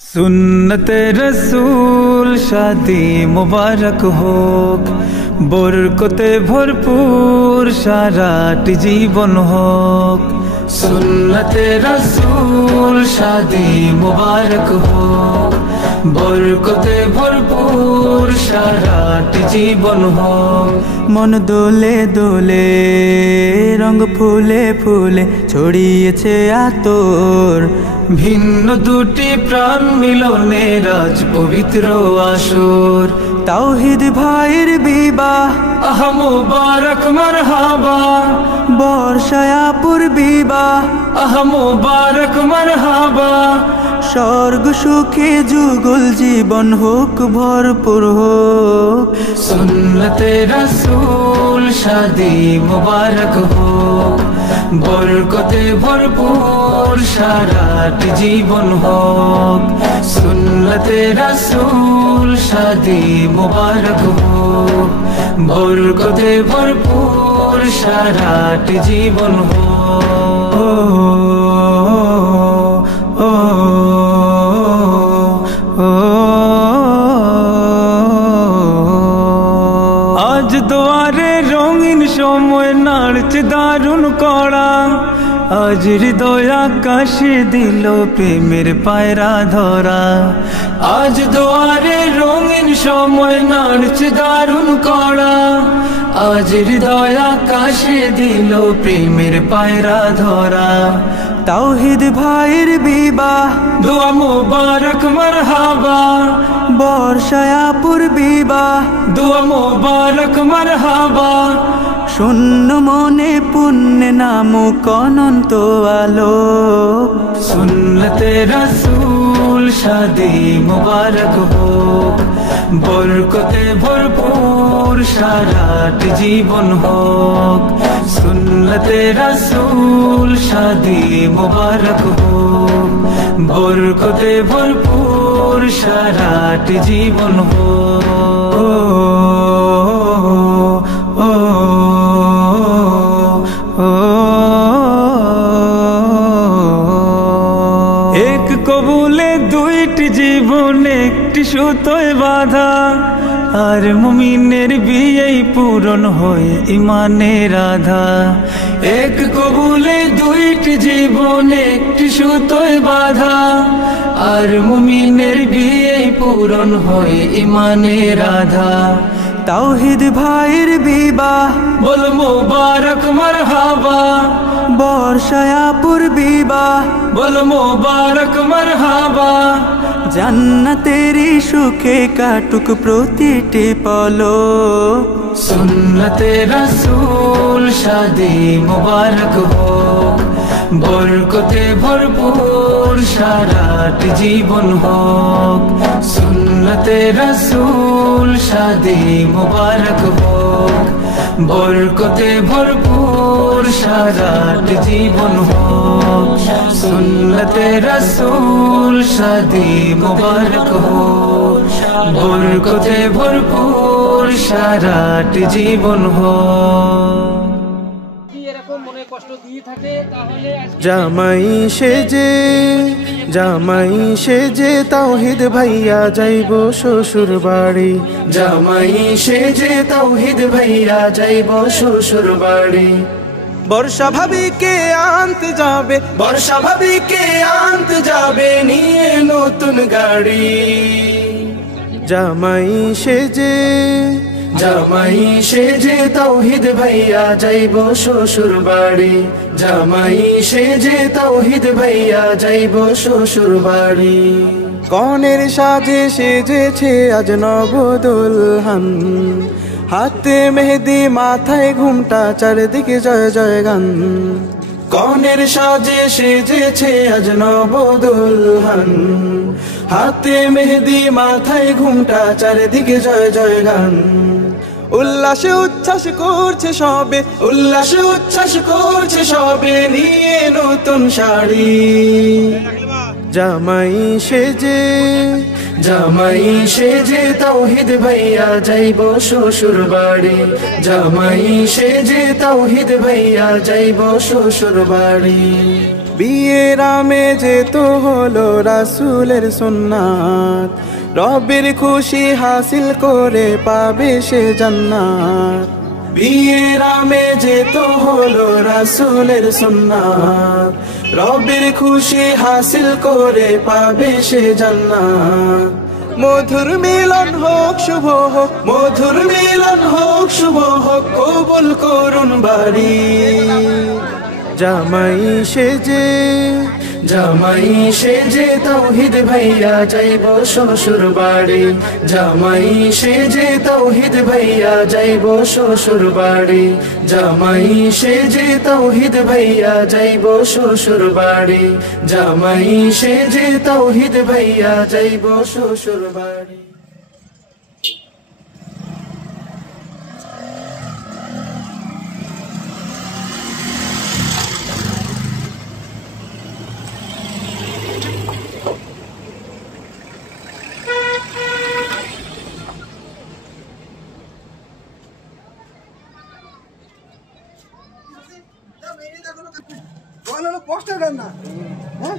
सुन्नते रसूल शादी मुबारक होक, बरकते भरपूर साराटी जीवन होक। सुन्नते रसूल शादी मुबारक होक, बरकते भरपूर साराटी जीवन होक। मन दोले दोले रंग फुले फुले ছড়িয়েছে আতর, ভিন্ন দুটি প্রাণ মিলনে রাজ পবিত্র আসর। তাওহীদ ভাইয়ের বিবাহ আহ মুবারক মারহাবা, বর্ষায় আপুর বিবাহ আহ মুবারক মারহাবা। স্বর্গ সুখে যুগল জীবন হোক ভরপুর হোক। সুন্নতে রাসূল শাদি মুবারক হোক, বরকতে ভরপুর সারাটি জীবন হোক। সুন্নতে রাসূল শাদি মুবারক হোক, বরকতে ভরপুর সারাটি জীবন হোক। আজ দুয়ারে রঙিন সময় নাড়ছে দারুণ কড়া, আজ হৃদয় আকাশে দিল প্রেমের পায়রা ধরা। আজ দুয়ারে রঙিন সময় নাড়ছে দারুণ কড়া, আজ হৃদয় আকাশে দিল প্রেমের পায়রা ধরা। তাওহীদ ভাইয়ের বিবাহ দোয়া মুবারক মারহাবা, বর্ষায় আপুর বিবাহ দোয়া মুবারক মারহাবা। শূন্য মনে পুণ্যে নামুক অনন্ত আলো। সুন্নতে রাসূল শাদি মুবারক হোক, বরকতে ভরপুর সারাটি জীবন হোক। সুন্নতে রাসূল শাদি মুবারক হোক, বরকতে ভরপুর সারাটি জীবন হোক। এক কবুলে দুইটি জীবন একটি সুতোয় বাঁধা, আর মুমিনের বিয়েই পূরণ হয় ইমানের আধা। এক কবুলে দুইটি জীবন একটি সুতোয় বাঁধা, আর মুমিনের বিয়েই পূরণ হয় ইমানের আধা। তাওহীদ ভাইয়ের বিবাহ বল মুবারক মারহাবা, বর্ষায় আপুর বিবাহ বল মুবারক মারহাবা। জান্নাতেরই সুখে কাটুক প্রতিটি পলক। সুন্নতে রাসূল শাদি মুবারক হোক, বরকতে ভরপুর সারাটি জীবন হোক। সুন্নতে রাসূল শাদি মুবারক হোক, বরকতে ভরপুর সারাটি জীবন হোক। সুন্নতে রাসূল শাদি মুবারক হোক, বরকতে ভরপুর সারাটি জীবন হোক। জামাই সেজে তাওহীদ ভাইয়া যাইব শ্বশুর বাড়ি। জামাই সেজে তাওহীদ ভাইয়া যাইব শ্বশুর বাড়ি। বর্ষা ভাবিকে আনতে যাবে, বর্ষা ভাবিকে আনতে যাবে নিয়ে নতুন গাড়ি। জামাই সেজে তাওহীদ ভাইয়া যাইব শ্বশুর বাড়ি। জামাই সেজে তাওহীদ ভাইয়া যাইব শ্বশুর বাড়ি। কনের সাজে সেজেছে আজ নবদুলহান, হাতে মেহেদি মাথায় ঘুমটা চারিদিকে জয় জয় গান। কনের সাজে সেজেছে আজ নবদুলহান, হাতে মেহেদি মাথায় ঘুমটা চারিদিকে জয় জয় গান। উল্লাসে উচ্ছ্বাস করছে সবে, উল্লাসে উচ্ছ্বাস করছে সবে নিয়ে নতুন শাড়ি। জামাই সেজে তাওহীদ ভাইয়া যাইব শ্বশুর বাড়ি। জামাই সেজে তাওহীদ ভাইয়া যাইব শ্বশুর বাড়ি। বিয়ের আমেজে তো হলো রাসূলের সুন্নাত, রবের খুশি হাসিল করে পাবে সে জান্নাত। বিয়ের আমেজে তো হলো রাসূলের সুন্নাত, রবের খুশি হাসিল করে পাবে সে জান্নাত। মধুর মিলন হোক শুভ হোক, মধুর মিলন হোক শুভ হোক, কবুল করুন বাড়ি। জামাই সেজে তাওহীদ ভাইয়া যাইব শ্বশুর বাড়ি, জামাই সেজে তাওহীদ ভাইয়া যাইব শ্বশুর বাড়ি, জামাই সেজে তাওহীদ ভাইয়া যাইব শ্বশুর বাড়ি, জামাই সেজে তাওহীদ ভাইয়া যাইব শ্বশুর বাড়ি। পোস্টার না, হ্যাঁ